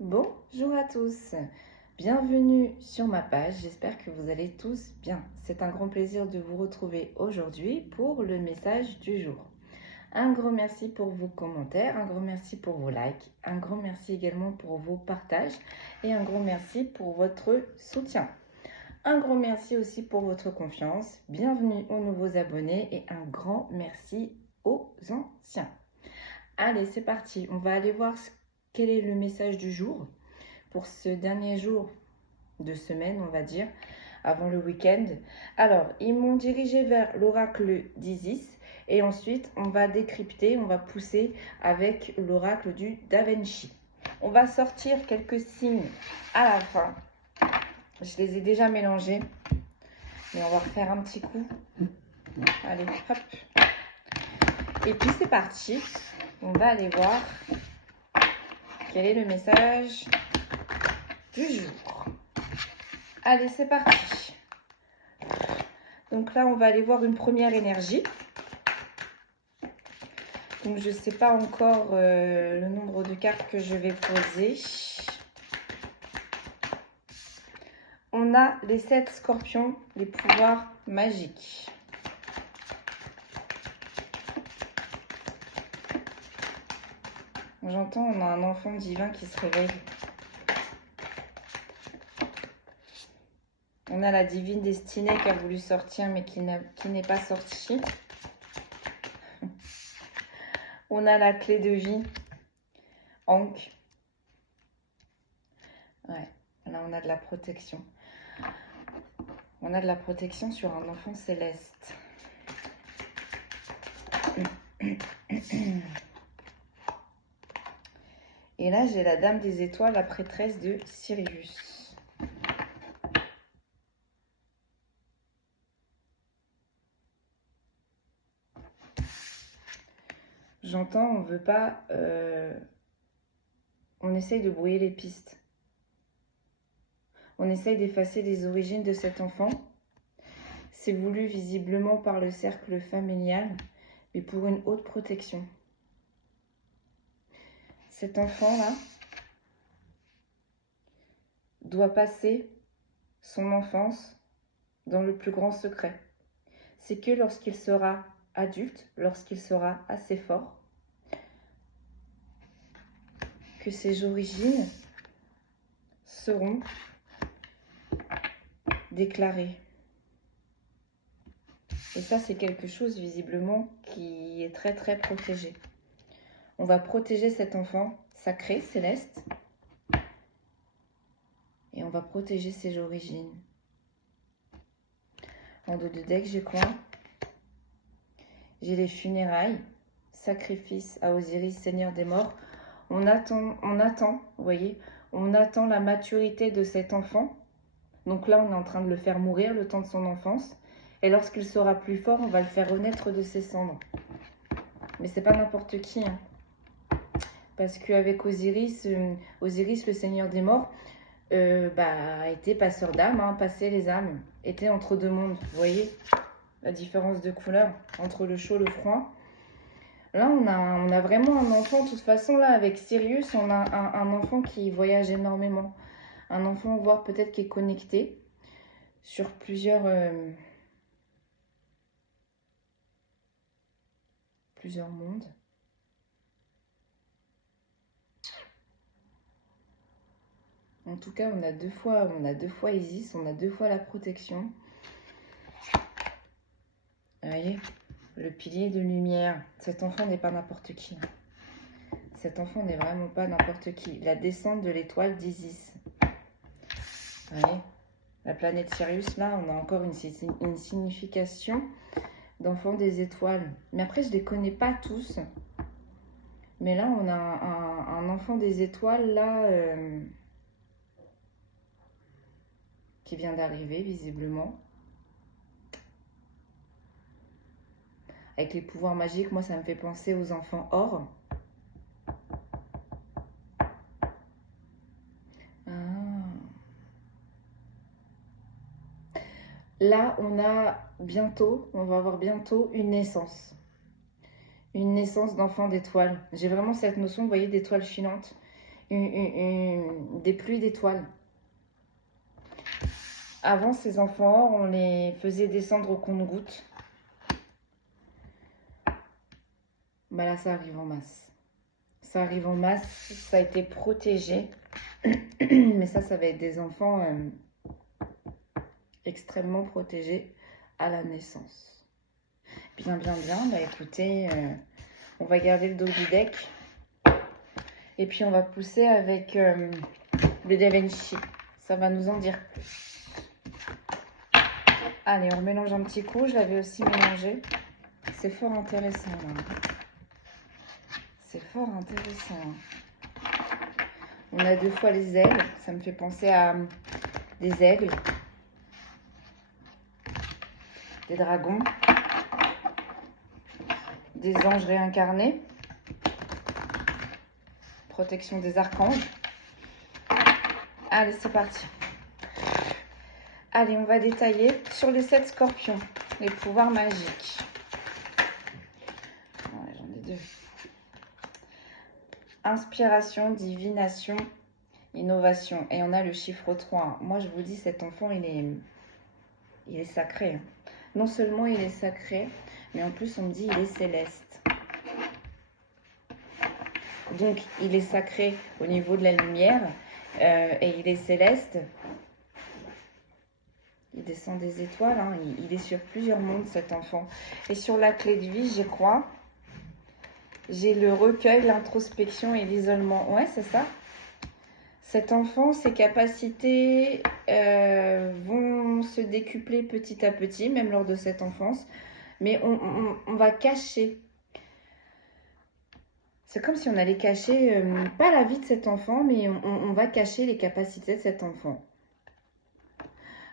Bonjour à tous, bienvenue sur ma page, j'espère que vous allez tous bien. C'est un grand plaisir de vous retrouver aujourd'hui pour le message du jour. Un grand merci pour vos commentaires, un grand merci pour vos likes, un grand merci également pour vos partages et un grand merci pour votre soutien. Un grand merci aussi pour votre confiance, bienvenue aux nouveaux abonnés et un grand merci aux anciens. Allez, c'est parti, on va aller voir quel est le message du jour pour ce dernier jour de semaine, on va dire, avant le week-end. Alors, ils m'ont dirigé vers l'oracle d'Isis et ensuite, on va décrypter, on va pousser avec l'oracle du Da Vinci. On va sortir quelques signes à la fin. Je les ai déjà mélangés, mais on va refaire un petit coup. Allez, hop. Et puis, c'est parti. On va aller voir quel est le message du jour. Allez, c'est parti. Donc là, on va aller voir une première énergie. Donc, je ne sais pas encore le nombre de cartes que je vais poser. On a les 7 scorpions, les pouvoirs magiques. J'entends, on a un enfant divin qui se réveille. On a la divine destinée qui a voulu sortir mais qui n'est pas sortie. On a la clé de vie. Ankh. Ouais, là on a de la protection. On a de la protection sur un enfant céleste. Et là j'ai la dame des étoiles, la prêtresse de Sirius. J'entends, on veut pas... on essaye de brouiller les pistes. On essaye d'effacer les origines de cet enfant. C'est voulu visiblement par le cercle familial, mais pour une haute protection. Cet enfant-là doit passer son enfance dans le plus grand secret. C'est que lorsqu'il sera adulte, lorsqu'il sera assez fort, que ses origines seront déclarées. Et ça, c'est quelque chose visiblement qui est très très protégé. On va protéger cet enfant sacré, céleste, et on va protéger ses origines. En dos de deck, j'ai quoi? J'ai les funérailles, sacrifice à Osiris, Seigneur des morts. On attend, vous voyez, on attend la maturité de cet enfant. Donc là, on est en train de le faire mourir le temps de son enfance. Et lorsqu'il sera plus fort, on va le faire renaître de ses cendres. Mais c'est pas n'importe qui, hein. Parce qu'avec Osiris, Osiris, le Seigneur des morts, était passeur d'âme, hein, passait les âmes, était entre deux mondes. Vous voyez la différence de couleur entre le chaud et le froid. Là, on a vraiment un enfant, de toute façon, là, avec Sirius, on a un enfant qui voyage énormément. Un enfant, voire peut-être qui est connecté sur plusieurs mondes. En tout cas, on a deux fois Isis, on a 2 fois la protection. Vous voyez, le pilier de lumière. Cet enfant n'est pas n'importe qui. Cet enfant n'est vraiment pas n'importe qui. La descente de l'étoile d'Isis. Vous voyez, la planète Sirius, là, on a encore une signification d'enfant des étoiles. Mais après, je ne les connais pas tous. Mais là, on a un enfant des étoiles, là, qui vient d'arriver, visiblement. Avec les pouvoirs magiques, moi, ça me fait penser aux enfants or. Là, on va avoir bientôt une naissance. Une naissance d'enfant d'étoile. J'ai vraiment cette notion, vous voyez, d'étoile filante. Une des pluies d'étoiles. Avant, ces enfants or, on les faisait descendre au compte-gouttes. Bah là, ça arrive en masse. Ça arrive en masse, ça a été protégé. Mais ça va être des enfants extrêmement protégés à la naissance. Bien. Bah écoutez, on va garder le doggy deck. Et puis on va pousser avec le Da Vinci. Ça va nous en dire plus. Allez, on mélange un petit coup. Je l'avais aussi mélangé. C'est fort intéressant là. C'est fort intéressant. On a 2 fois les aigles. Ça me fait penser à des aigles. Des dragons. Des anges réincarnés. Protection des archanges. Allez, c'est parti. Allez, on va détailler sur les 7 scorpions, les pouvoirs magiques. Ouais, j'en ai 2. Inspiration, divination, innovation. Et on a le chiffre 3. Moi, je vous dis, cet enfant, il est sacré. Non seulement il est sacré, mais en plus, on me dit, il est céleste. Donc, il est sacré au niveau de la lumière et il est céleste. Il descend des étoiles, hein. Il est sur plusieurs mondes, cet enfant. Et sur la clé de vie, je crois, j'ai le recueil, l'introspection et l'isolement. Ouais, c'est ça. Cet enfant, ses capacités vont se décupler petit à petit, même lors de cette enfance. Mais on va cacher. C'est comme si on allait cacher, pas la vie de cet enfant, mais on va cacher les capacités de cet enfant.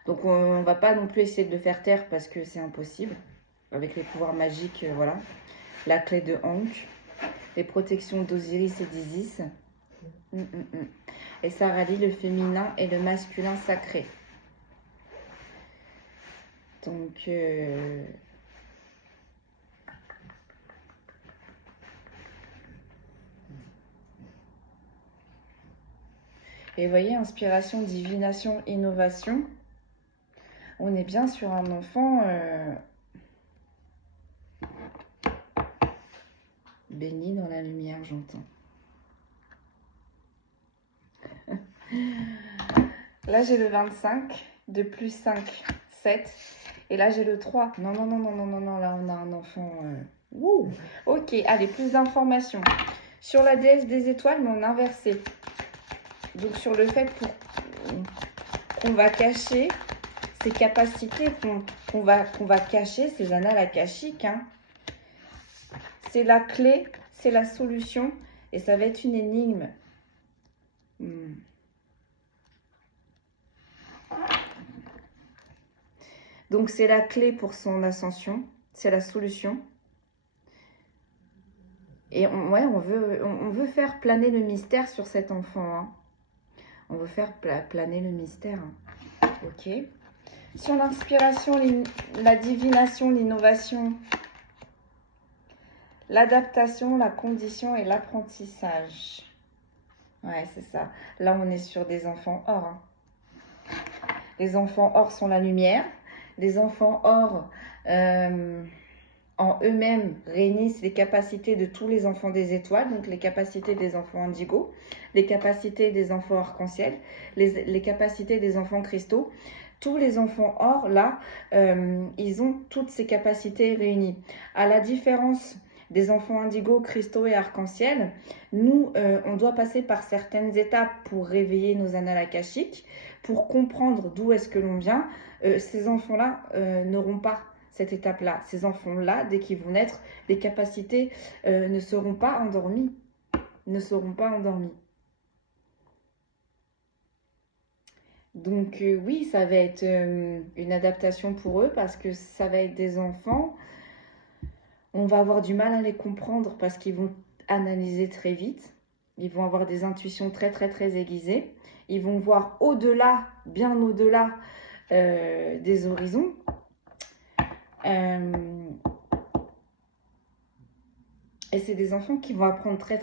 Donc on va pas non plus essayer de le faire taire parce que c'est impossible. Avec les pouvoirs magiques, voilà. La clé de Ankh, les protections d'Osiris et d'Isis. Et ça rallie le féminin et le masculin sacré. Donc... Et vous voyez, inspiration, divination, innovation. On est bien sur un enfant béni dans la lumière, j'entends. Là, j'ai le 25, de plus 5, 7. Et là, j'ai le 3. Non, là, on a un enfant... Wouh. Ok, allez, plus d'informations. Sur la déesse des étoiles, mais en inversé. Donc, sur le fait qu'on va cacher ces capacités, qu'on va cacher, ces annales akashiques. Hein. C'est la clé, c'est la solution, et ça va être une énigme. Donc, c'est la clé pour son ascension, c'est la solution. Et on veut faire planer le mystère sur cet enfant. Hein. On veut faire planer le mystère. Hein. Ok. Sur l'inspiration, la divination, l'innovation, l'adaptation, la condition et l'apprentissage. Ouais, c'est ça. Là, on est sur des enfants or. Hein. Les enfants or sont la lumière. Les enfants or, en eux-mêmes, réunissent les capacités de tous les enfants des étoiles, donc les capacités des enfants indigo, les capacités des enfants arc-en-ciel, les capacités des enfants cristaux. Tous les enfants or, là, ils ont toutes ces capacités réunies. À la différence des enfants indigo, cristaux et arc-en-ciel, nous, on doit passer par certaines étapes pour réveiller nos annales akashiques, pour comprendre d'où est-ce que l'on vient. Ces enfants-là n'auront pas cette étape-là. Ces enfants-là, dès qu'ils vont naître, les capacités ne seront pas endormies. Ne seront pas endormies. Donc oui, ça va être une adaptation pour eux parce que ça va être des enfants. On va avoir du mal à les comprendre parce qu'ils vont analyser très vite. Ils vont avoir des intuitions très aiguisées. Ils vont voir au-delà, bien au-delà des horizons. Et c'est des enfants qui vont apprendre très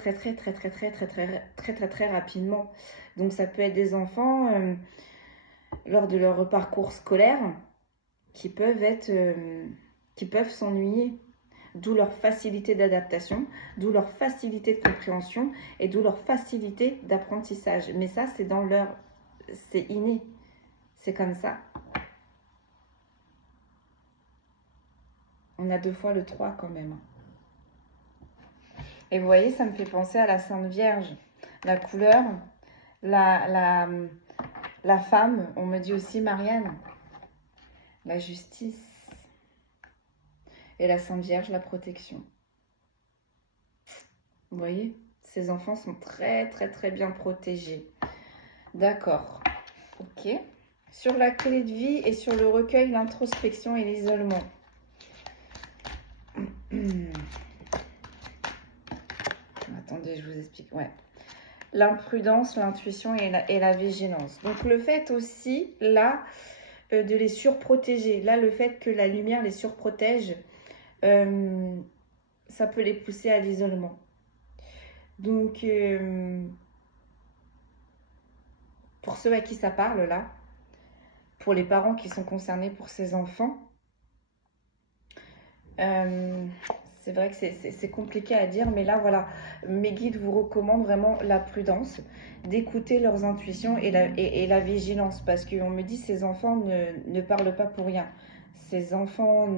rapidement. Donc ça peut être des enfants lors de leur parcours scolaire qui peuvent s'ennuyer. D'où leur facilité d'adaptation, d'où leur facilité de compréhension et d'où leur facilité d'apprentissage. Mais ça, c'est inné. C'est comme ça. On a 2 fois le 3 quand même. Et vous voyez, ça me fait penser à la Sainte Vierge. La couleur, la femme, on me dit aussi Marianne. La justice. Et la Sainte Vierge, la protection. Vous voyez, ces enfants sont très bien protégés. D'accord. Ok. Sur la clé de vie et sur le recueil, l'introspection et l'isolement. Attendez, je vous explique. Ouais. L'imprudence, l'intuition et la vigilance. Donc le fait aussi, là, de les surprotéger. Là, le fait que la lumière les surprotège, ça peut les pousser à l'isolement. Donc, pour ceux à qui ça parle, là, pour les parents qui sont concernés pour ces enfants, c'est vrai que c'est compliqué à dire, mais là, voilà, mes guides vous recommandent vraiment la prudence, d'écouter leurs intuitions et la vigilance, parce qu'on me dit ces enfants ne parlent pas pour rien. Ces enfants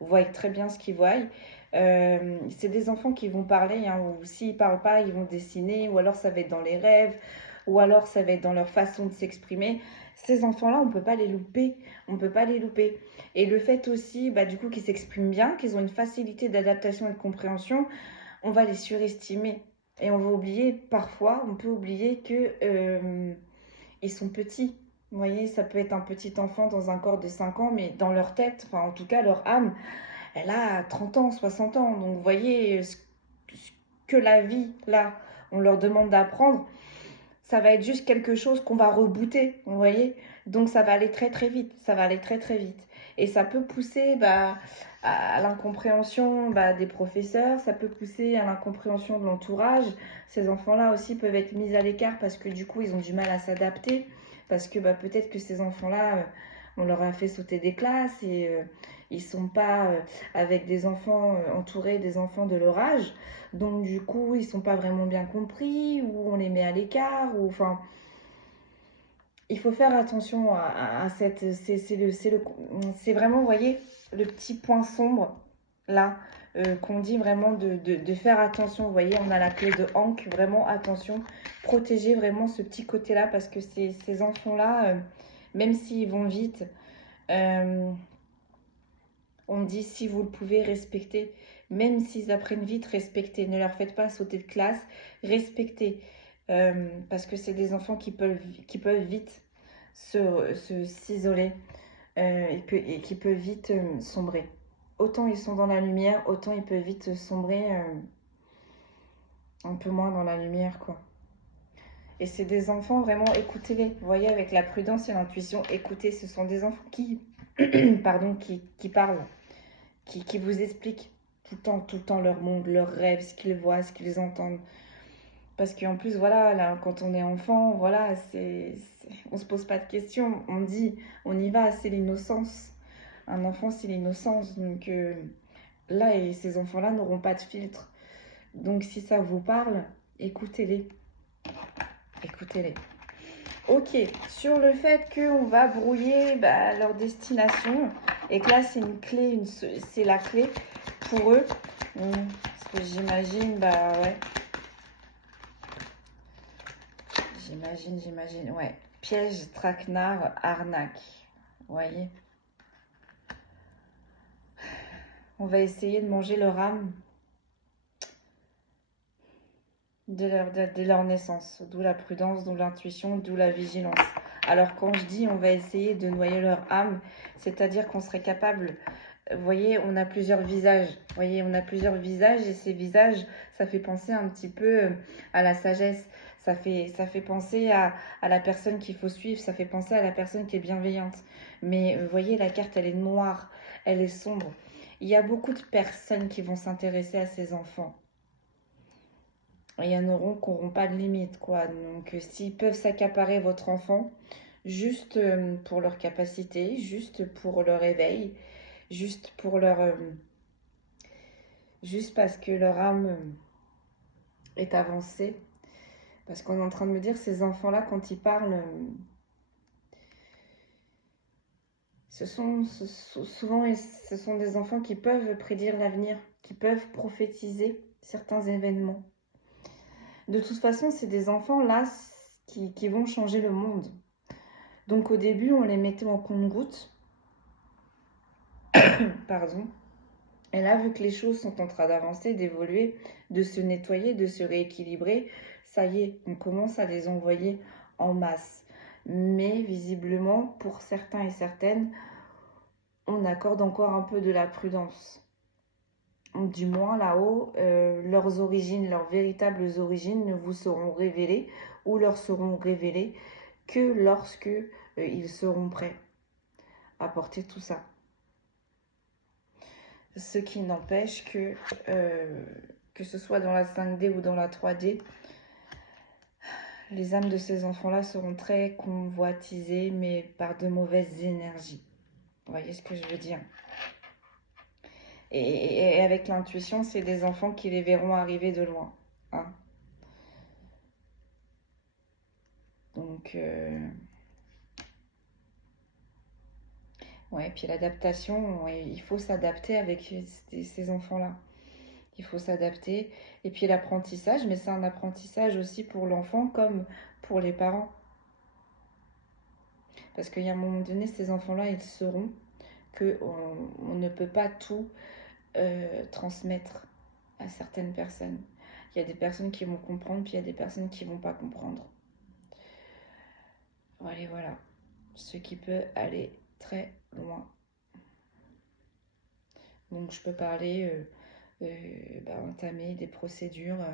voient très bien ce qu'ils voient. C'est des enfants qui vont parler, hein, ou s'ils ne parlent pas, ils vont dessiner, ou alors ça va être dans les rêves, ou alors ça va être dans leur façon de s'exprimer. Ces enfants-là, on ne peut pas les louper. On ne peut pas les louper. Et le fait aussi, du coup, qu'ils s'expriment bien, qu'ils ont une facilité d'adaptation et de compréhension, on va les surestimer. Et on va oublier, parfois, on peut oublier que ils sont petits. Vous voyez, ça peut être un petit enfant dans un corps de 5 ans, mais dans leur tête, enfin en tout cas leur âme, elle a 30 ans, 60 ans. Donc vous voyez, ce que la vie, là, on leur demande d'apprendre, ça va être juste quelque chose qu'on va rebooter, vous voyez. Donc ça va aller très vite, ça va aller très vite. Et ça peut pousser à l'incompréhension des professeurs, ça peut pousser à l'incompréhension de l'entourage. Ces enfants-là aussi peuvent être mis à l'écart parce que du coup, ils ont du mal à s'adapter. Parce que peut-être que ces enfants-là, on leur a fait sauter des classes et ils sont pas avec des enfants entourés des enfants de leur âge. Donc du coup, ils sont pas vraiment bien compris ou on les met à l'écart. Ou enfin, il faut faire attention à cette... C'est vraiment, vous voyez, le petit point sombre là qu'on dit vraiment de faire attention. Vous voyez, on a la clé de Hank, vraiment attention. Protéger vraiment ce petit côté-là parce que ces enfants-là, même s'ils vont vite, on dit si vous le pouvez, respecter. Même s'ils apprennent vite, respectez. Ne leur faites pas sauter de classe, respectez. Parce que c'est des enfants qui peuvent vite s'isoler et qui peuvent vite sombrer. Autant ils sont dans la lumière, autant ils peuvent vite sombrer un peu moins dans la lumière, quoi. Et c'est des enfants, vraiment, écoutez-les. Vous voyez, avec la prudence et l'intuition, écoutez, ce sont des enfants qui, pardon, qui parlent, qui vous expliquent tout le temps leur monde, leurs rêves, ce qu'ils voient, ce qu'ils entendent. Parce qu'en plus, voilà, là, quand on est enfant, voilà, on se pose pas de questions. On dit, on y va, c'est l'innocence. Un enfant, c'est l'innocence. Donc là, et ces enfants-là n'auront pas de filtre. Donc si ça vous parle, écoutez-les. Écoutez-les. Ok, sur le fait qu'on va brouiller leur destination et que là, c'est une clé, c'est la clé pour eux. Parce que j'imagine, ouais. J'imagine, ouais. Piège, traquenard, arnaque. Vous voyez? On va essayer de manger leur âme dès leur naissance. D'où la prudence, d'où l'intuition, d'où la vigilance. Alors quand je dis on va essayer de noyer leur âme, c'est-à-dire qu'on serait capable... Vous voyez, on a plusieurs visages. Vous voyez, on a plusieurs visages et ces visages, ça fait penser un petit peu à la sagesse. Ça fait penser à la personne qu'il faut suivre, ça fait penser à la personne qui est bienveillante. Mais vous voyez, la carte, elle est noire, elle est sombre. Il y a beaucoup de personnes qui vont s'intéresser à ces enfants. il y en auront qui n'auront pas de limite, quoi. Donc, s'ils peuvent s'accaparer votre enfant, juste pour leur capacité, juste pour leur éveil, juste pour leur... juste parce que leur âme est avancée. Parce qu'on est en train de me dire, ces enfants-là, quand ils parlent, souvent, ce sont des enfants qui peuvent prédire l'avenir, qui peuvent prophétiser certains événements. De toute façon, c'est des enfants là qui vont changer le monde. Donc au début, on les mettait en compte-gouttes. Pardon. Et là, vu que les choses sont en train d'avancer, d'évoluer, de se nettoyer, de se rééquilibrer, ça y est, on commence à les envoyer en masse. Mais visiblement, pour certains et certaines, on accorde encore un peu de la prudence. Du moins là-haut, leurs origines, leurs véritables origines ne vous seront révélées ou leur seront révélées que lorsque ils seront prêts à porter tout ça. Ce qui n'empêche que ce soit dans la 5D ou dans la 3D, les âmes de ces enfants-là seront très convoitisées, mais par de mauvaises énergies. Vous voyez ce que je veux dire ? Et avec l'intuition, c'est des enfants qui les verront arriver de loin. Hein. Donc, ouais, puis l'adaptation, il faut s'adapter avec ces enfants-là. Il faut s'adapter. Et puis l'apprentissage, mais c'est un apprentissage aussi pour l'enfant comme pour les parents. Parce qu'il y a un moment donné, ces enfants-là, ils sauront qu'on ne peut pas tout transmettre à certaines personnes. Il y a des personnes qui vont comprendre, puis il y a des personnes qui ne vont pas comprendre. Voilà. Ce qui peut aller très loin. Donc je peux parler, entamer des procédures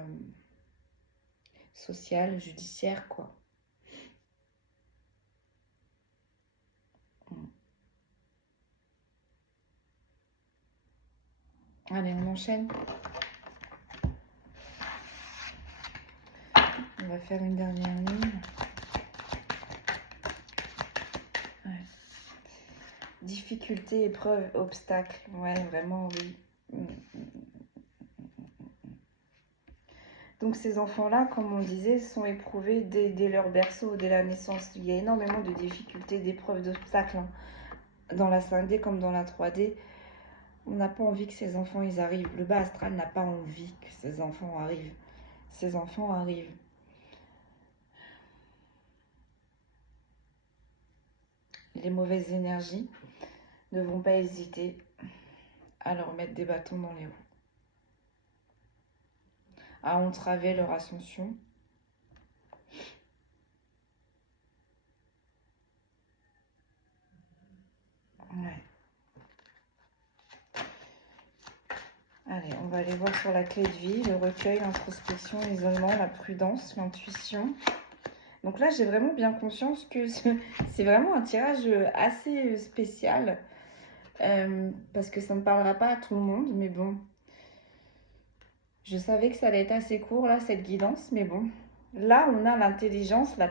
sociales, judiciaires, quoi. Allez, on enchaîne. On va faire une dernière ligne. Ouais. Difficulté, épreuve, obstacle. Ouais, vraiment, oui. Donc ces enfants-là, comme on disait, sont éprouvés dès leur berceau, dès la naissance. Il y a énormément de difficultés, d'épreuves, d'obstacles. Hein. Dans la 5D comme dans la 3D, on n'a pas envie que ces enfants ils arrivent. Le bas astral n'a pas envie que ces enfants arrivent. Ces enfants arrivent. Les mauvaises énergies ne vont pas hésiter à leur mettre des bâtons dans les roues, à entraver leur ascension. Ouais. Allez, on va aller voir sur la clé de vie, le recueil, l'introspection, l'isolement, la prudence, l'intuition. Donc là, j'ai vraiment bien conscience que c'est vraiment un tirage assez spécial. Parce que ça ne parlera pas à tout le monde, mais bon. Je savais que ça allait être assez court, là, cette guidance, mais bon. Là, on a l'intelligence, la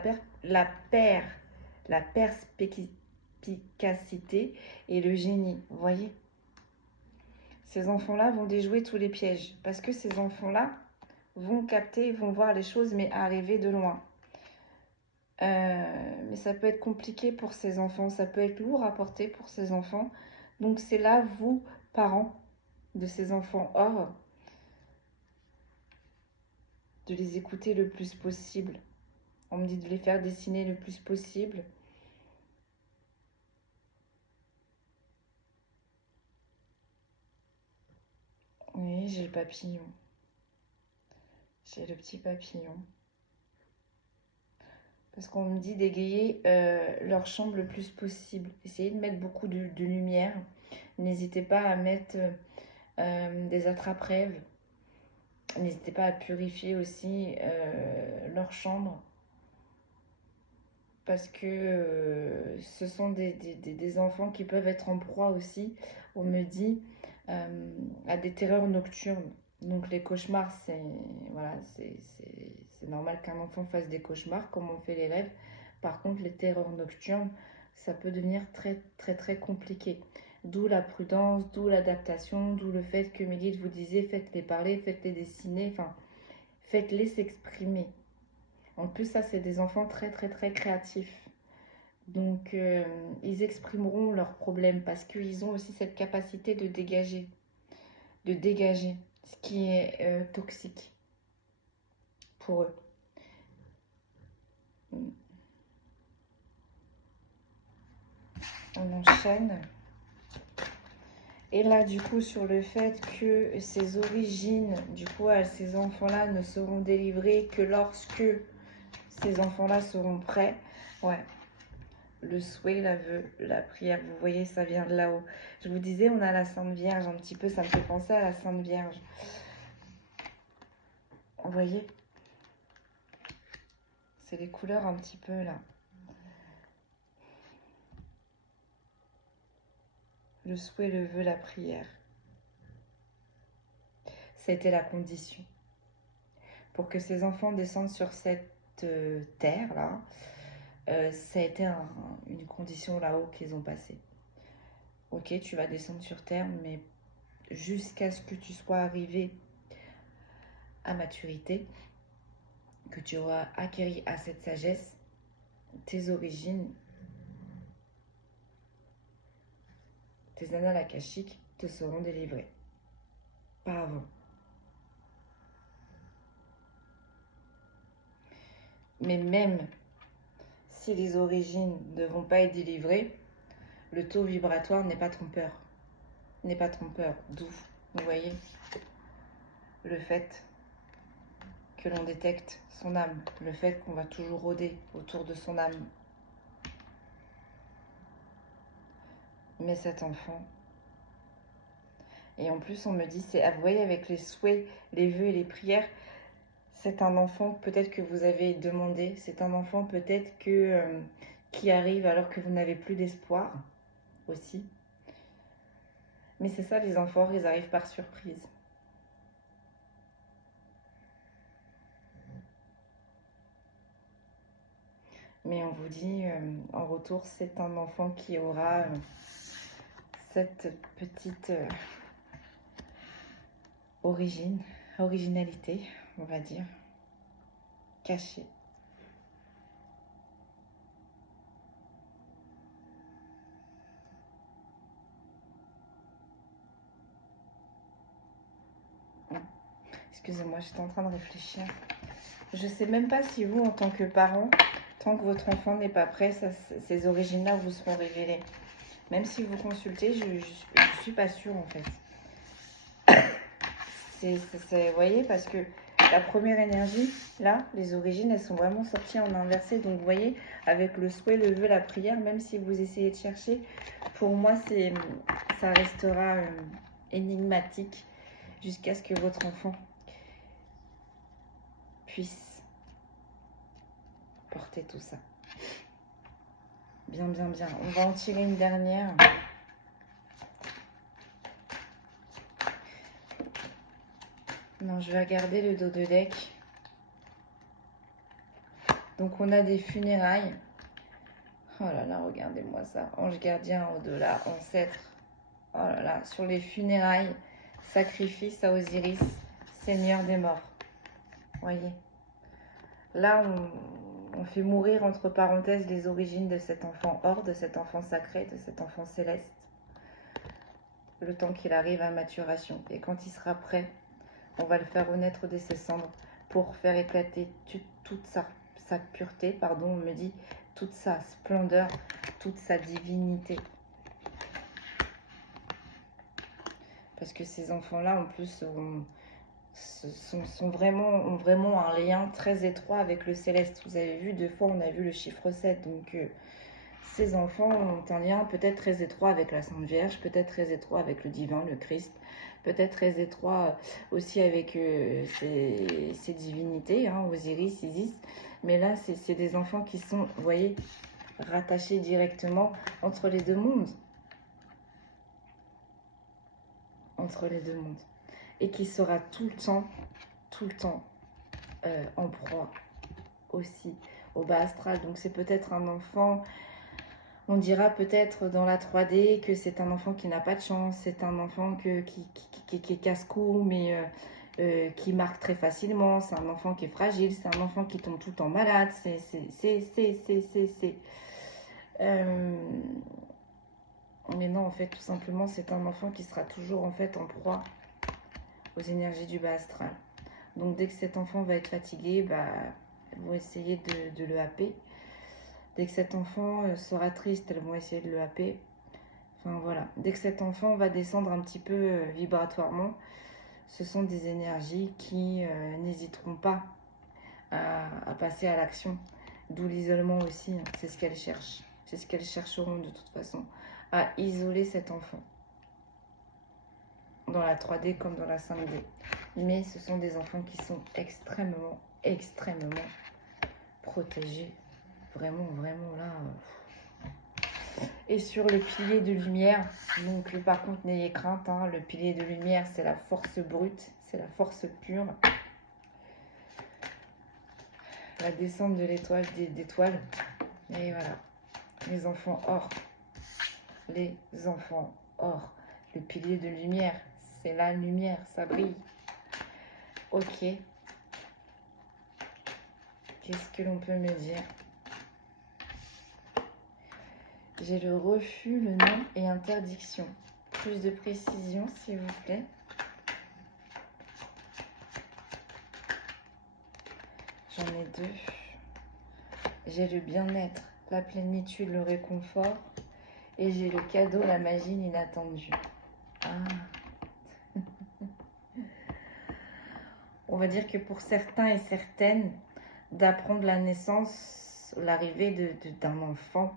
perspicacité et le génie, vous voyez. Ces enfants-là vont déjouer tous les pièges, parce que ces enfants-là vont capter, vont voir les choses, mais arriver de loin. Mais ça peut être compliqué pour ces enfants, ça peut être lourd à porter pour ces enfants. Donc c'est là, vous, parents de ces enfants hors, de les écouter le plus possible. On me dit de les faire dessiner le plus possible. Oui, j'ai le papillon. J'ai le petit papillon. Parce qu'on me dit d'égayer leur chambre le plus possible. Essayez de mettre beaucoup de lumière. N'hésitez pas à mettre des attrape-rêves. N'hésitez pas à purifier aussi leur chambre. Parce que ce sont des enfants qui peuvent être en proie aussi, on me dit, à des terreurs nocturnes. Donc les cauchemars, c'est voilà, c'est normal qu'un enfant fasse des cauchemars comme on fait les rêves. Par contre, les terreurs nocturnes, ça peut devenir très très très compliqué. D'où la prudence, d'où l'adaptation, d'où le fait que mes guides vous disaient faites-les parler, faites-les dessiner, enfin faites-les s'exprimer. En plus, ça c'est des enfants très très très créatifs. Donc ils exprimeront leurs problèmes parce qu'ils ont aussi cette capacité de dégager ce qui est toxique pour eux. On enchaîne. Et là, du coup, sur le fait que ces origines, du coup, ces enfants-là ne seront délivrés que lorsque ces enfants-là seront prêts. Ouais. Le souhait, l'aveu, la prière, vous voyez, ça vient de là-haut. Je vous disais, on a la Sainte Vierge, un petit peu, ça me fait penser à la Sainte Vierge. Vous voyez? C'est les couleurs un petit peu, là. Le souhait, le vœu, la prière. C'était la condition. Pour que ces enfants descendent sur cette terre-là, ça a été une condition là-haut qu'ils ont passée. Ok, tu vas descendre sur terre, mais jusqu'à ce que tu sois arrivé à maturité, que tu auras acquéri à cette sagesse, tes origines, tes annales akashiques te seront délivrés. Pas avant. Mais même si les origines ne vont pas être délivrées, le taux vibratoire n'est pas trompeur. N'est pas trompeur. D'où, vous voyez, le fait que l'on détecte son âme, le fait qu'on va toujours rôder autour de son âme. Mais cet enfant, et en plus on me dit, vous voyez, avec les souhaits, les vœux et les prières, c'est un enfant peut-être que vous avez demandé, c'est un enfant peut-être qui arrive alors que vous n'avez plus d'espoir aussi. Mais c'est ça, les enfants, ils arrivent par surprise. Mais on vous dit, en retour, c'est un enfant qui aura cette petite originalité, on va dire, cachée. Excusez-moi, j'étais en train de réfléchir. Je ne sais même pas si vous, en tant que parent, tant que votre enfant n'est pas prêt, ces origines-là vous seront révélées. Même si vous consultez, je ne suis pas sûre en fait. Vous voyez, parce que la première énergie, là, les origines, elles sont vraiment sorties en inversé. Donc vous voyez, avec le souhait, le vœu, la prière, même si vous essayez de chercher, pour moi, ça restera énigmatique jusqu'à ce que votre enfant puisse porter tout ça. Bien, bien, bien. On va en tirer une dernière. Non, je vais regarder le dos de deck. Donc, on a des funérailles. Oh là là, regardez-moi ça. Ange gardien au-delà, ancêtre. Oh là là, sur les funérailles, sacrifice à Osiris, Seigneur des morts. Voyez. Là, on fait mourir, entre parenthèses, les origines de cet enfant hors, de cet enfant sacré, de cet enfant céleste. Le temps qu'il arrive à maturation. Et quand il sera prêt, on va le faire renaître de ses cendres pour faire éclater toute sa pureté, pardon, on me dit, toute sa splendeur, toute sa divinité. Parce que ces enfants-là, en plus, ont vraiment un lien très étroit avec le céleste. Vous avez vu, 2 fois, on a vu le chiffre 7. Donc, ces enfants ont un lien peut-être très étroit avec la Sainte Vierge, peut-être très étroit avec le divin, le Christ, peut-être très étroit aussi avec ces divinités, hein, Osiris, Isis. Mais là, c'est des enfants qui sont, vous voyez, rattachés directement entre les deux mondes. Entre les deux mondes. et qui sera tout le temps en proie aussi au bas astral. Donc c'est peut-être un enfant, on dira peut-être dans la 3D que c'est un enfant qui n'a pas de chance, c'est un enfant qui est casse-cou, mais qui marque très facilement, c'est un enfant qui est fragile, c'est un enfant qui tombe tout le temps malade, mais non, en fait, tout simplement, c'est un enfant qui sera toujours en fait en proie aux énergies du bas astral. Donc dès que cet enfant va être fatigué, bah, elles vont essayer de le happer. Dès que cet enfant sera triste, elles vont essayer de le happer. Enfin voilà, dès que cet enfant va descendre un petit peu vibratoirement, ce sont des énergies qui n'hésiteront pas à passer à l'action. D'où l'isolement aussi, hein. C'est ce qu'elles cherchent. C'est ce qu'elles chercheront de toute façon, à isoler cet enfant. Dans la 3D comme dans la 5D. Mais ce sont des enfants qui sont extrêmement protégés. Vraiment là. Et sur le pilier de lumière, donc par contre n'ayez crainte, hein, le pilier de lumière c'est la force brute, c'est la force pure. La descente de l'étoile d'étoiles. Et voilà, les enfants or. Les enfants or. Le pilier de lumière, c'est la lumière, ça brille. Ok. Qu'est-ce que l'on peut me dire? J'ai le refus, le non et interdiction. Plus de précision, s'il vous plaît. J'en ai deux. J'ai le bien-être, la plénitude, le réconfort. Et j'ai le cadeau, la magie inattendue. Ah. On va dire que pour certains et certaines, d'apprendre la naissance, l'arrivée d'un enfant,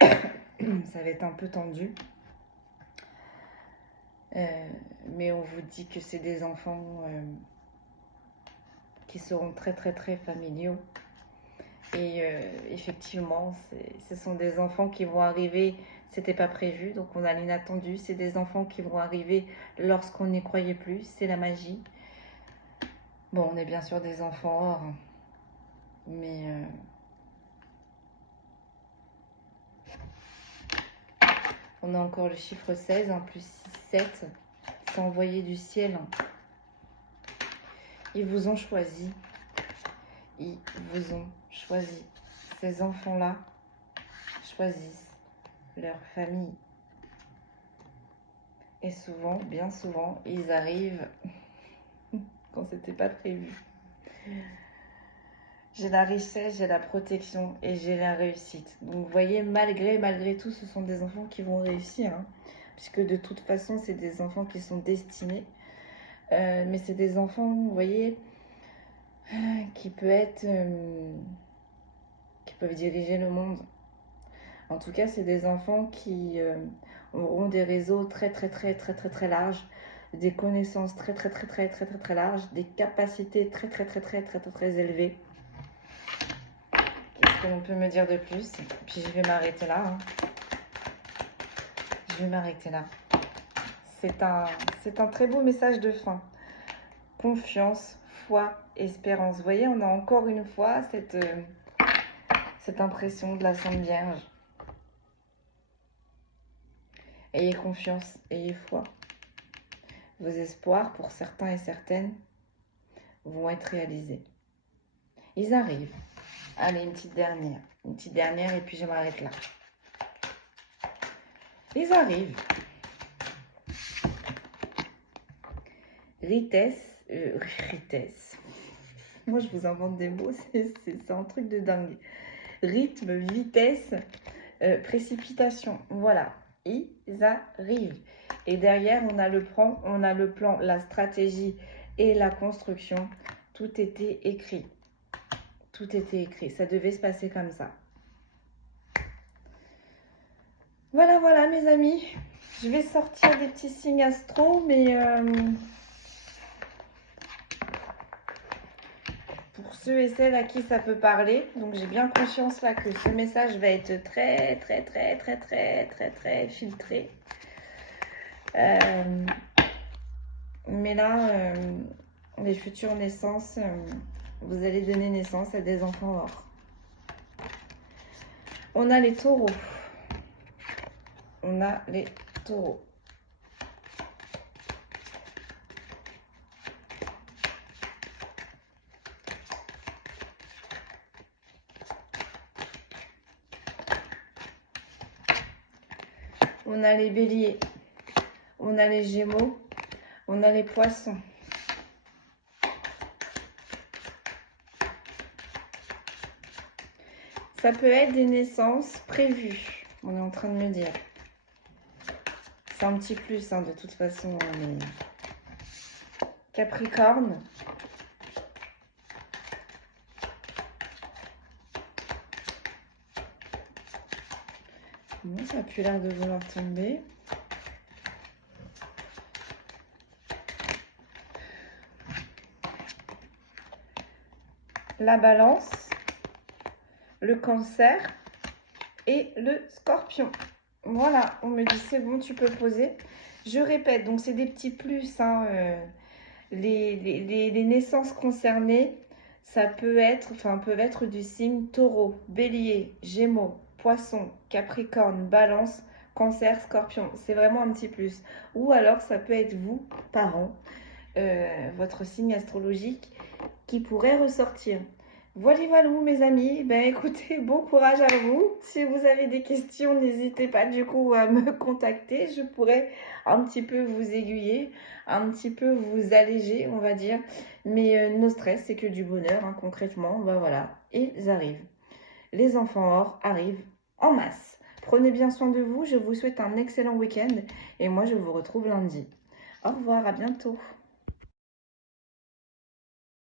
ça va être un peu tendu. Mais on vous dit que c'est des enfants qui seront très familiaux. Et effectivement, ce sont des enfants qui vont arriver, c'était pas prévu, donc on a l'inattendu. C'est des enfants qui vont arriver lorsqu'on n'y croyait plus, c'est la magie. Bon, on est bien sûr des enfants or, mais on a encore le chiffre 16, 1 plus 6, 7, c'est envoyé du ciel. Ils vous ont choisi. Ils vous ont choisi. Ces enfants-là choisissent leur famille. Et souvent, bien souvent, ils arrivent quand c'était pas prévu. J'ai la richesse, j'ai la protection et j'ai la réussite. Donc vous voyez, malgré tout, ce sont des enfants qui vont réussir. Hein, puisque de toute façon, c'est des enfants qui sont destinés. Mais c'est des enfants, vous voyez, qui peuvent diriger le monde. En tout cas, c'est des enfants qui auront des réseaux très larges, des connaissances très larges, des capacités très élevées. Qu'est-ce que l'on peut me dire de plus? Puis je vais m'arrêter là. Hein. Je vais m'arrêter là. C'est un très beau message de fin. Confiance, foi, espérance. Vous voyez, on a encore une fois cette impression de la Sainte Vierge. Ayez confiance, ayez foi. Vos espoirs, pour certains et certaines, vont être réalisés. Ils arrivent. Allez, une petite dernière et puis je m'arrête là. Ils arrivent. Rites. Moi, je vous invente des mots, c'est un truc de dingue. Rythme, vitesse, précipitation. Voilà, ils arrivent. Et derrière, on a le plan, la stratégie et la construction. Tout était écrit. Tout était écrit. Ça devait se passer comme ça. Voilà, mes amis. Je vais sortir des petits signes astro, mais pour ceux et celles à qui ça peut parler. Donc, j'ai bien conscience là que ce message va être très filtré. Mais là, les futures naissances, vous allez donner naissance à des enfants or. On a les taureaux. On a les taureaux. On a les béliers. On a les gémeaux. On a les poissons. Ça peut être des naissances prévues, on est en train de me dire. C'est un petit plus, hein, de toute façon. Mais... Capricorne. Bon, ça n'a plus l'air de vouloir tomber. La balance, le cancer et le scorpion. Voilà, on me dit c'est bon, tu peux poser. Je répète, donc c'est des petits plus, hein, les naissances concernées, ça peut être, peuvent être du signe taureau, bélier, gémeaux, poisson, capricorne, balance, cancer, scorpion. C'est vraiment un petit plus. Ou alors ça peut être vous, parents, votre signe astrologique qui pourrait ressortir. Voilà, mes amis. Ben écoutez, bon courage à vous. Si vous avez des questions, n'hésitez pas du coup à me contacter. Je pourrais un petit peu vous aiguiller, un petit peu vous alléger, on va dire. Mais nos stress, c'est que du bonheur, hein, concrètement. Ben voilà, ils arrivent. Les enfants or arrivent en masse. Prenez bien soin de vous. Je vous souhaite un excellent week-end. Et moi, je vous retrouve lundi. Au revoir, à bientôt.